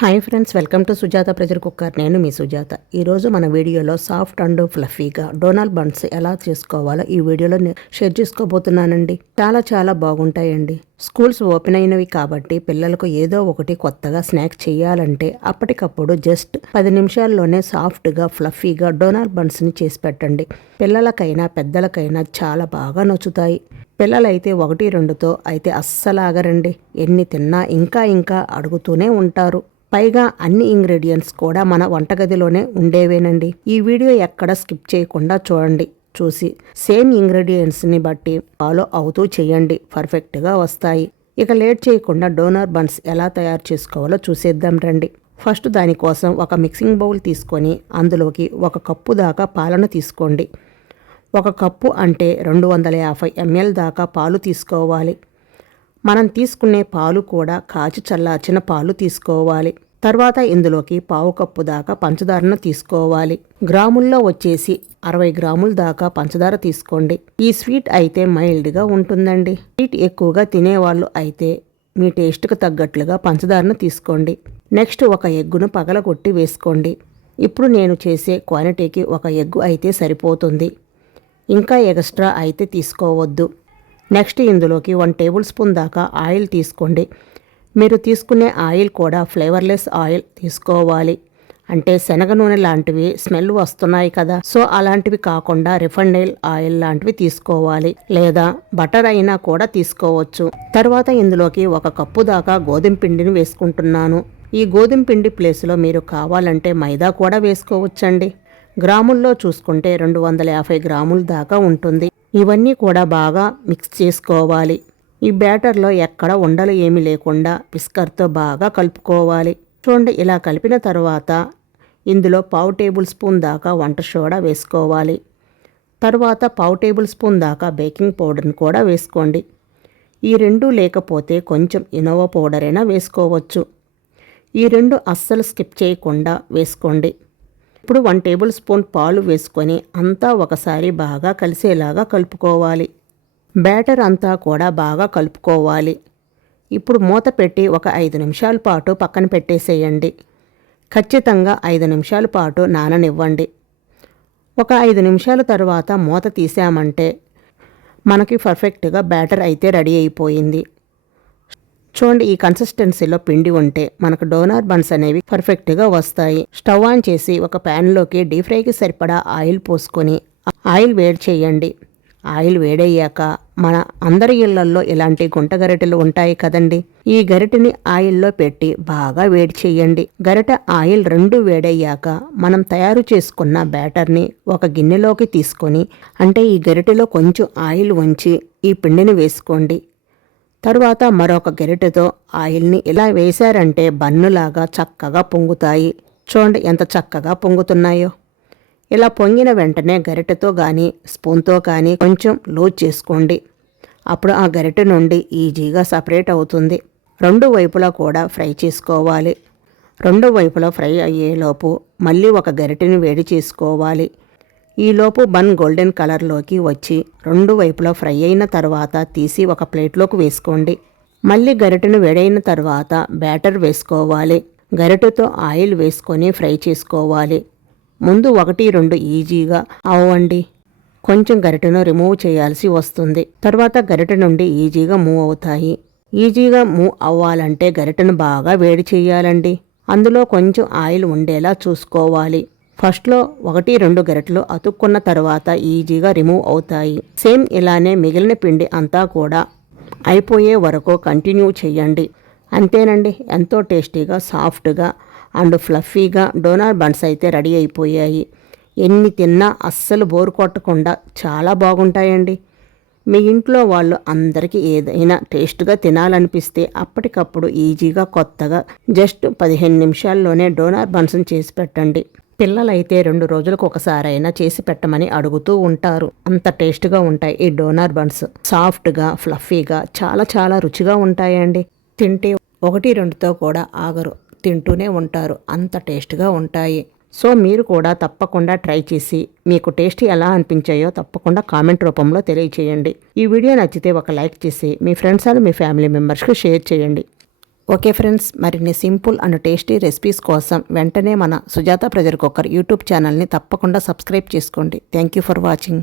Hi friends welcome to Sujatha pressure cooker. నేను మీ సుజాత. ఈరోజు మన వీడియోలో సాఫ్ట్ అండ్ ఫ్లఫీగా డోనాల్ బన్స్ ఎలా చేసుకోవాలో ఈ వీడియోలో నేను షేర్ చేసుకోబోతున్నానండి. చాలా చాలా బాగుంటాయండి. స్కూల్స్ ఓపెన్ అయినవి కాబట్టి పిల్లలకు ఏదో ఒకటి కొత్తగా స్నాక్ చేయాలంటే అప్పటికప్పుడు జస్ట్ పది నిమిషాల్లోనే సాఫ్ట్గా ఫ్లఫీగా డోనాల్ బన్స్ని చేసి పెట్టండి. పిల్లలకైనా పెద్దలకైనా చాలా బాగా నచ్చుతాయి. పిల్లలైతే ఒకటి రెండుతో అయితే అస్సలాగరండి. ఎన్ని తిన్నా ఇంకా ఇంకా అడుగుతూనే ఉంటారు. పైగా అన్ని ఇంగ్రీడియంట్స్ కూడా మన వంటగదిలోనే ఉండేవేనండి. ఈ వీడియో ఎక్కడ స్కిప్ చేయకుండా చూడండి. చూసి సేమ్ ఇంగ్రీడియంట్స్ని బట్టి ఫాలో అవుతూ చేయండి. పర్ఫెక్ట్గా వస్తాయి. ఇక లేట్ చేయకుండా డోనర్ బన్స్ ఎలా తయారు చేసుకోవాలో చూసేద్దాం రండి. ఫస్ట్ దానికోసం ఒక మిక్సింగ్ బౌల్ తీసుకొని అందులోకి ఒక కప్పు దాకా పాలను తీసుకోండి. ఒక కప్పు అంటే రెండు వందల యాభై ఎంఎల్ దాకా పాలు తీసుకోవాలి. మనం తీసుకునే పాలు కూడా కాచి చల్లార్చిన పాలు తీసుకోవాలి. తర్వాత ఇందులోకి పావు కప్పు దాకా పంచదారను తీసుకోవాలి. గ్రాముల్లో వచ్చేసి అరవై గ్రాముల దాకా పంచదార తీసుకోండి. ఈ స్వీట్ అయితే మైల్డ్గా ఉంటుందండి. స్వీట్ ఎక్కువగా తినేవాళ్ళు అయితే మీ టేస్ట్కు తగ్గట్లుగా పంచదారను తీసుకోండి. నెక్స్ట్ ఒక ఎగ్గును పగలగొట్టి వేసుకోండి. ఇప్పుడు నేను చేసే క్వాంటిటీకి ఒక ఎగ్గు అయితే సరిపోతుంది. ఇంకా ఎక్స్ట్రా అయితే తీసుకోవద్దు. నెక్స్ట్ ఇందులోకి వన్ టేబుల్ స్పూన్ దాకా ఆయిల్ తీసుకోండి. మీరు తీసుకునే ఆయిల్ కూడా ఫ్లేవర్లెస్ ఆయిల్ తీసుకోవాలి. అంటే శనగ నూనె లాంటివి స్మెల్ వస్తున్నాయి కదా. సో అలాంటివి కాకుండా రిఫండ్ ఆయిల్ లాంటివి తీసుకోవాలి. లేదా బటర్ అయినా కూడా తీసుకోవచ్చు. తర్వాత ఇందులోకి ఒక కప్పు దాకా గోధుమ పిండిని వేసుకుంటున్నాను. ఈ గోధుమ పిండి ప్లేస్లో మీరు కావాలంటే మైదా కూడా వేసుకోవచ్చండి. గ్రాముల్లో చూసుకుంటే రెండు వందల యాభై గ్రాముల దాకా ఉంటుంది. ఇవన్నీ కూడా బాగా మిక్స్ చేసుకోవాలి. ఈ బ్యాటర్లో ఎక్కడ ఉండలు ఏమీ లేకుండా విస్కర్తో బాగా కలుపుకోవాలి. చూడండి ఇలా కలిపిన తర్వాత ఇందులో పావు టేబుల్ స్పూన్ దాకా వంట సోడా వేసుకోవాలి. తర్వాత పావు టేబుల్ స్పూన్ దాకా బేకింగ్ పౌడర్ని కూడా వేసుకోండి. ఈ రెండు లేకపోతే కొంచెం ఇనోవా పౌడర్ అయినా వేసుకోవచ్చు. ఈ రెండు అస్సలు స్కిప్ చేయకుండా వేసుకోండి. ఇప్పుడు వన్ టేబుల్ స్పూన్ పాలు వేసుకొని అంతా ఒకసారి బాగా కలిసేలాగా కలుపుకోవాలి. బ్యాటర్ అంతా కూడా బాగా కలుపుకోవాలి. ఇప్పుడు మూత పెట్టి ఒక ఐదు నిమిషాల పాటు పక్కన పెట్టేసేయండి. ఖచ్చితంగా ఐదు నిమిషాల పాటు నాననివ్వండి. ఒక ఐదు నిమిషాల తర్వాత మూత తీసామంటే మనకి పర్ఫెక్ట్గా బ్యాటర్ అయితే రెడీ అయిపోయింది. చూడండి ఈ కన్సిస్టెన్సీలో పిండి ఉంటే మనకు డోనర్ బన్స్ అనేవి పర్ఫెక్ట్గా వస్తాయి. స్టవ్ ఆన్ చేసి ఒక ప్యాన్లోకి డీప్ ఫ్రైకి సరిపడా ఆయిల్ పోసుకొని ఆయిల్ వేడి చేయండి. ఆయిల్ వేడయ్యాక మన అందరి ఇళ్ళల్లో ఇలాంటి గుంట గరిటెలు ఉంటాయి కదండి. ఈ గరిటెని ఆయిల్లో పెట్టి బాగా వేడి చేయండి. గరిట ఆయిల్ రెండు వేడయ్యాక మనం తయారు చేసుకున్న బ్యాటర్ని ఒక గిన్నెలోకి తీసుకొని అంటే ఈ గరిటెలో కొంచెం ఆయిల్ ఉంచి ఈ పిండిని వేసుకోండి. తరువాత మరొక గెరిటెతో ఆయిల్ని ఇలా వేశారంటే బన్నులాగా చక్కగా పొంగుతాయి. చూడండి ఎంత చక్కగా పొంగుతున్నాయో. ఇలా పొంగిన వెంటనే గరిటెతో కానీ స్పూన్తో కానీ కొంచెం లూజ్ చేసుకోండి. అప్పుడు ఆ గరిటె నుండి ఈజీగా సపరేట్ అవుతుంది. రెండు వైపులా కూడా ఫ్రై చేసుకోవాలి. రెండు వైపులా ఫ్రై అయ్యేలోపు మళ్ళీ ఒక గరిటెని వేడి చేసుకోవాలి. ఈలోపు బన్ గోల్డెన్ కలర్లోకి వచ్చి రెండు వైపులా ఫ్రై అయిన తర్వాత తీసి ఒక ప్లేట్లోకి వేసుకోండి. మళ్ళీ గరిటెను వేడైన తర్వాత బ్యాటర్ వేసుకోవాలి. గరిటెతో ఆయిల్ వేసుకొని ఫ్రై చేసుకోవాలి. ముందు ఒకటి రెండు ఈజీగా అవ్వండి. కొంచెం గరిటెను రిమూవ్ చేయాల్సి వస్తుంది. తర్వాత గరిటె నుండి ఈజీగా మూవ్ అవుతాయి. ఈజీగా మూవ్ అవ్వాలంటే గరిటెను బాగా వేడి చేయాలండి. అందులో కొంచెం ఆయిల్ ఉండేలా చూసుకోవాలి. ఫస్ట్లో ఒకటి రెండు గరిటెలు అతుక్కున్న తర్వాత ఈజీగా రిమూవ్ అవుతాయి. సేమ్ ఇలానే మిగిలిన పిండి అంతా కూడా అయిపోయే వరకు కంటిన్యూ చేయండి. అంతేనండి ఎంతో టేస్టీగా సాఫ్ట్గా అండ్ ఫ్లఫీగా డోనర్ బన్స్ అయితే రెడీ అయిపోయాయి. ఎన్ని తిన్నా అస్సలు బోరు కొట్టకుండా చాలా బాగుంటాయండి. మీ ఇంట్లో వాళ్ళు అందరికీ ఏదైనా టేస్ట్గా తినాలనిపిస్తే అప్పటికప్పుడు ఈజీగా కొత్తగా జస్ట్ పదిహేను నిమిషాల్లోనే డోనర్ బన్స్ని చేసి పెట్టండి. పిల్లలైతే రెండు రోజులకు ఒకసారైనా చేసి పెట్టమని అడుగుతూ ఉంటారు. అంత టేస్ట్గా ఉంటాయి ఈ డోనర్ బన్స్. సాఫ్ట్గా ఫ్లఫీగా చాలా చాలా రుచిగా ఉంటాయండి. తింటే ఒకటి రెండుతో కూడా ఆగరు. తింటూనే ఉంటారు. అంత టేస్ట్గా ఉంటాయి. సో మీరు కూడా తప్పకుండా ట్రై చేసి మీకు టేస్ట్ ఎలా అనిపించాయో తప్పకుండా కామెంట్ రూపంలో తెలియచేయండి. ఈ వీడియో నచ్చితే ఒక లైక్ చేసి మీ ఫ్రెండ్స్ అండ్ మీ ఫ్యామిలీ మెంబర్స్కి షేర్ చేయండి. ఓకే ఫ్రెండ్స్ మరిన్ని సింపుల్ అండ్ టేస్టీ రెసిపీస్ కోసం వెంటనే మన సుజాత ప్రజర్ కుక్కర్ యూట్యూబ్ ఛానల్ని తప్పకుండా సబ్స్క్రైబ్ చేసుకోండి. Thank you for watching.